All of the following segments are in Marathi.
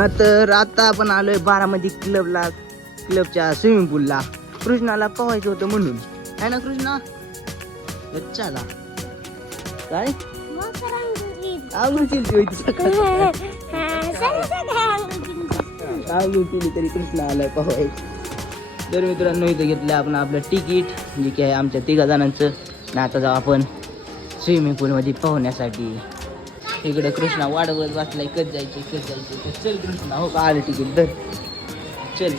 हा तर आता आपण आलोय बारामती क्लबला क्लबच्या स्विमिंग पूलला कृष्णाला पोहायचं होतं म्हणून. आहे ना कृष्णा? चला काय? केली सकाळी. तरी कृष्णा आलाय पोहायचं. तर मित्रांनो इथं घेतलं आपण आपलं तिकीट जे की आहे आमच्या तिघा जणांचं. आणि आता जाऊ आपण स्विमिंग पूलमध्ये पोहण्यासाठी. इकडे कृष्णा वाढवत बसलाय कच जायचे कच जायचे तर चल कृष्णा हो का? आलं तिकीट धर. चल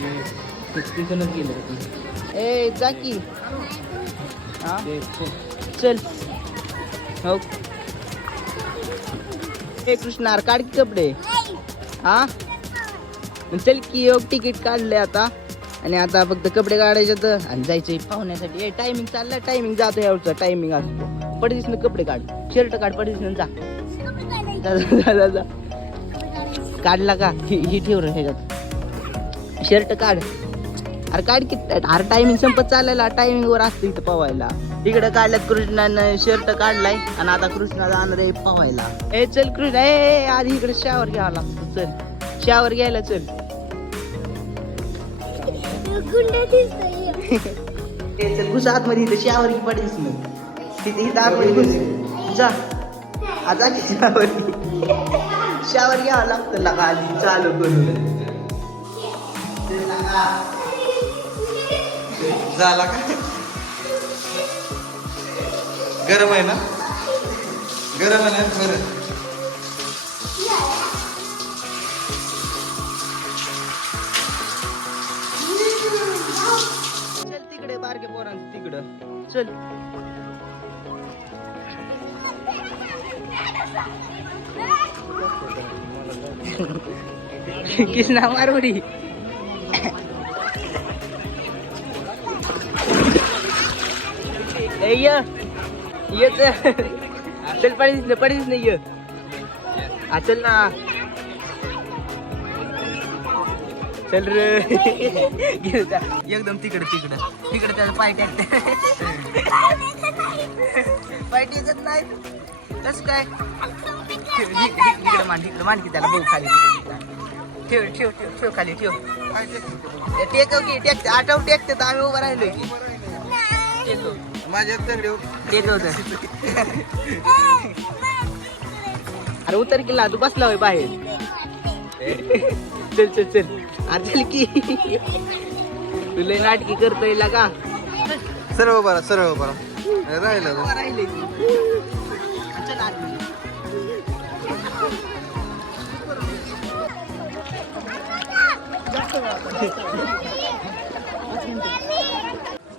तिथूनच गेलं. ए जा की. हा? चल. हो. ए कृष्णा काढ की कपडे. हा? चल की योग तिकीट काढले आता. आणि आता फक्त कपडे काढायचे तर आणि जायचंय पाहुण्यासाठी. ए टायमिंग चाललाय टायमिंग जातो यावरचा टायमिंग असतो. पडदिसनं कपडे काढ. शर्ट काढ पडदिसनं जा. जा, जा, जा, जा. काढला का? ही ही ठेव रे ह्याच्यात. शर्ट काढ. अरे काढ की अरे टायमिंग संपत चाललेला. टायमिंगवर असतं इथं पवायला. तिकडे काढल्यात कृष्णानं शर्ट काढलाय आणि आता कृष्णा जाणार आहे पवायला. ए चल कृष्ण ए, आधी इकडे शावर घ्यावा लागतो. चल. शावर घ्यायला चल. चल घुस आतमध्ये इथं शावर घे पडलीस तिथे इथं आतमध्ये घुस जा. आता की शावर शावर घ्यावं लागतं लगा आधी चालू करून. झाला का? गरम आहे ना? गरम आहे ना? बरं. चल तिकडे बारके पोरांचं तिकडं. चल. कृष्णा मारवडी ए, ये ये चल चल पडीस ना पडीस नाही ये चल ना। चल रे। एकदम तिकडे तिकडे। तिकडे त्याचा पाय टाकते पाय टेकत नाही। कस काय? इकडे मान इकडे मान की त्याला बघू खाली. ठेव ठेव ठेव ठेव खाली ठेव. टेकव की टेक आठव टेकते तर आम्ही उभं राहिलो की. टेकव माझ्या तगडे टेकव अरे उतर किल्ला तू बसला होय बाहेर. चल चल चल. अरे चल की. तुला नाटकी करतोय का सर्व बरा सर्व बरा राहिलं. राहिले आतमध्ये.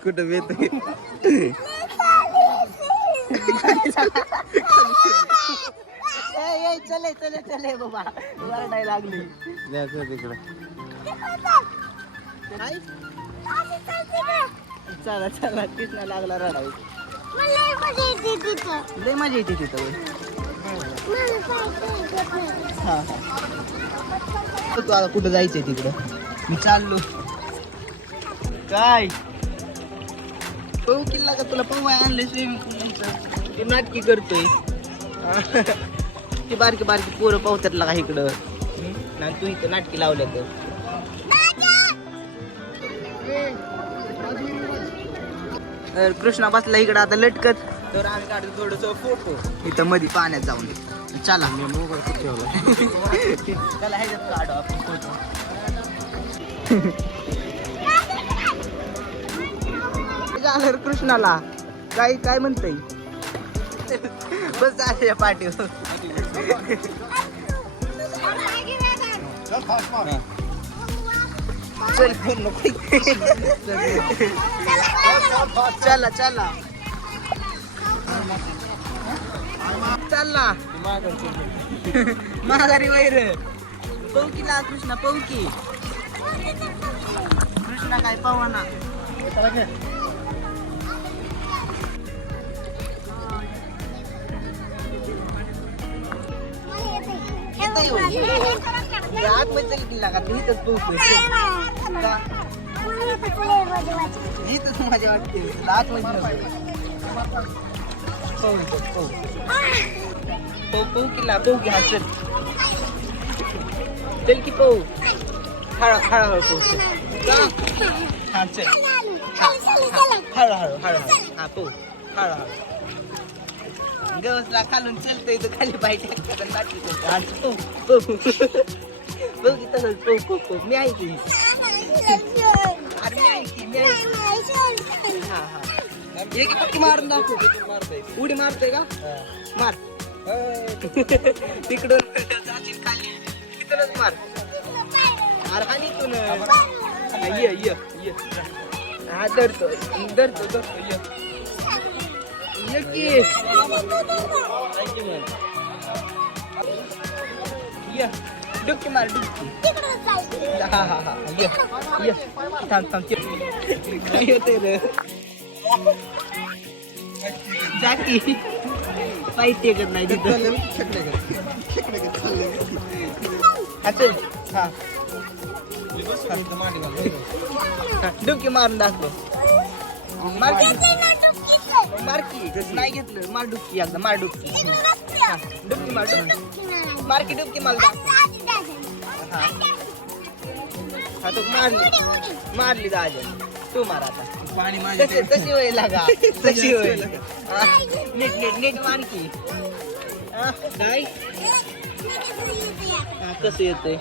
कुठं येत चले चले चले बाबा वरडाय लागली तिकडं चला चला कृष्णा लागला रडाय लय मजा येते तिथं. होय. हा हा. तू आता कुठं जायचंय तिकडं? मी चाललो. काय? पाहू किल्ला का तुला पाहू आणलं स्विमिंग पूल ते नाटकी करतोय. ती बारकी बारकी पोरं पावतात लागा इकडं? आणि तू इथं नाटकी लावल्या तर तर कृष्णा बसला इकडं आता लटकत. तर आम्ही काढतो थोडस फोटो. इथं मध्ये पाण्यात जाऊन चला. चला ह्याच्यात काढू आपण फोटो. झालं कृष्णाला. काय काय म्हणतय? बस झालं या पाठीवर. चल नको चला चला. चालला माघारी वैर. पौकीला कृष्णा पौकी. कृष्णा काय पवाना. आतमध्ये चल किल्ला का तू इथंच पोहतोय का? इथंच मजा वाटते. आतमध्ये. पाहू इथं, पाहू. पाहू पाहू किल्ला पाहू की हा चल. की पाहू. हळू हळूहळू पोहू. का हा चल. हळूहळू हळूहळू हा. पाहू. हळूहळू गवसला खालून चलतोय तर खाली पाय हा बघ तसंच पाहू पाहू मी आहे की अरे मी मी. हा हा. एक पक्की मारून दाखव. उडी मारतोय का? मार. तिकडून. जातील खाली तिकडूनच मार. अरे हा निघून हा, ये ये ये. हा धरतो. धरतो धरतो ये. ये की ये डुबकी मार डुबकी हा हा हा ये ये थांब थांब काय होते रे जाकी पाय टेकत नाही तिथं हा चल हा हा, डुबकी मारून दाखव मार की मार की नाही घेतलं. मार डुबकी एकदा मार डुबकी. हा, डुबकी मार डुबकी. मार की डुबकी मार हा. हा तू मारली. मारली दादा तू मार आता. पाणी तशी तशी होय लागा. तशी होय हा, नीट नीट नीट मार की हा, काय? हा, कसं येतंय?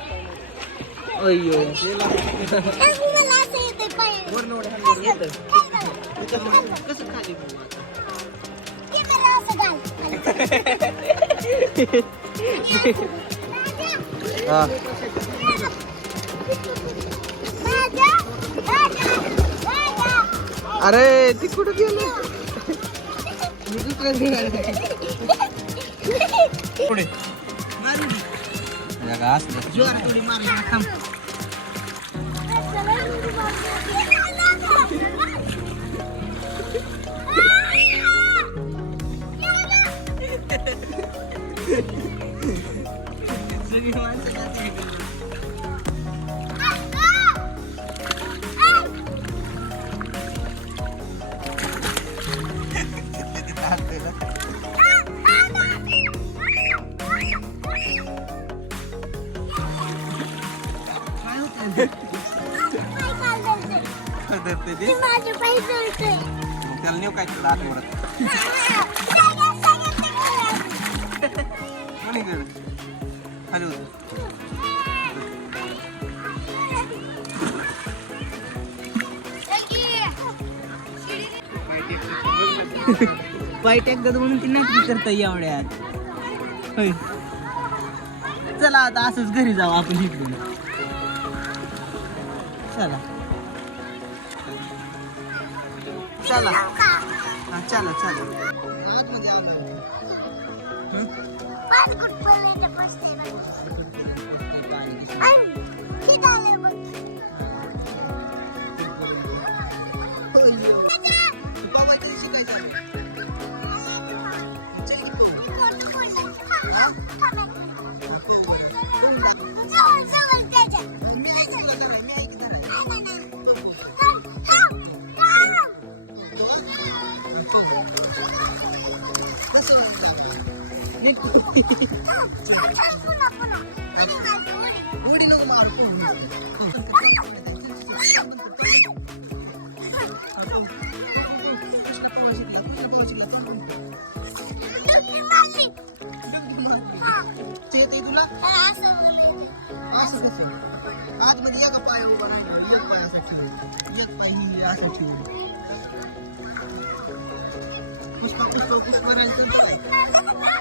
अय्यो. येतं कसं खाली हा अरे ती कुठं गेलं? मी दुसऱ्या पुढे. मारू धरते ते त्याला नेऊ काय होतं. वाईट एकदा म्हणून ती नक्की करता एवढ्यात. होय. चला आता असंच घरी जाऊ आपण इकडून. चला चला हा चला चला आतमध्ये आलो. पाच गुड पडले कसं आतमध्ये एका पाया उभा राहिला एक पाय असा ठेवू एक पाय हिंगली असा ठेवू पुष्पा पुष्पा पुष्पा राहायचं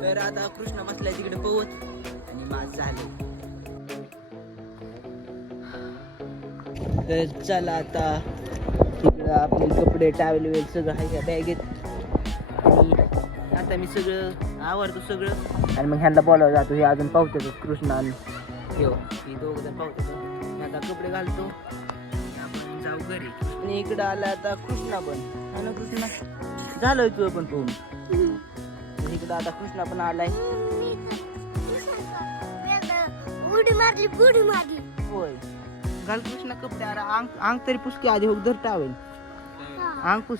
तर आता कृष्ण बसलाय तिकडे पोहत आणि माझ झाले. तर चला आता. तिकडं आपले कपडे टावेल वेल सगळं आहे त्या बॅगेत आणि आता मी सगळं आवडतो सगळं. आणि मग ह्यांना बोलावं जातो. हे अजून पावतात कृष्ण आणि ठेव ही दोघं जण पावतात मी आता कपडे घालतो. आपण जाऊ घरी. आणि इकडं आला आता कृष्णा पण. हा ना कृष्णा. झालं तुझं पण हे इकडं आता कृष्णा पण आलाय. उडी मारली बुडी मारली. होय. घाल कृष्णा कपडे अरे अंग अंग तरी पुसकी आधी हो धर टावेल हा. अंग पुस.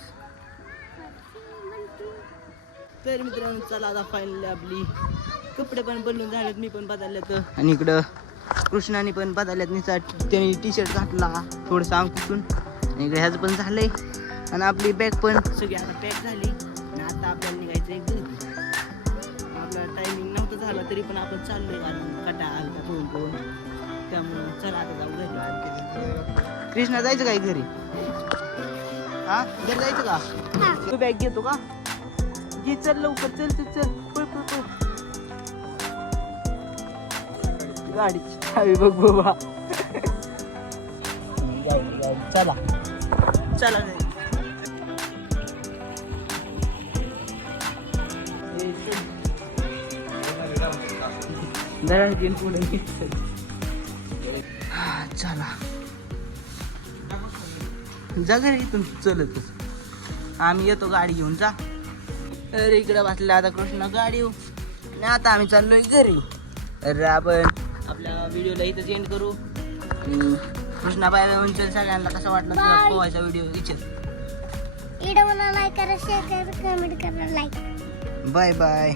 तर मित्रांनो चला आता फायनली आपली कपडे पण बदलून झालेत मी पण बदललेत आणि इकडं कृष्णाने पण बदलल्यात निसा त्याने टी शर्ट घातला थोडंसं अंग पुसून. आणि इकडे ह्याचं पण झालंय. आणि आपली बॅग पण. सगळी आता पॅक झाली. आणि आता आपल्याला निघायचं आहे आपला टायमिंग नव्हतं झालं तरी पण आपण चाललोय कारण कटा आलता फोन फोन त्यामुळं चला आता जाऊ घरी. कृष्णा जायचं काय घरी? हा? घरी जायचं का? तू बॅग घेतो का? घे चल लवकर चल चल चल. पळ पळ पळ. गाडीची चावी बघ बाबा. चला. चला चल. जरा घेऊन पुढे जा घरी इथून चलतच आम्ही येतो गाडी घेऊन जा. अरे इकडे बसले आता कृष्ण गाडी आणि आता आम्ही चाललोय घरी. तर आपण आपल्या व्हिडिओला इथंच एंड करू. कृष्णा बाय उंचल सगळ्यांना. कसा वाटला. पोहायचा व्हिडिओ विचार व्हिडिओ मला लाईक करा शेअर करा कमेंट करा लाईक बाय बाय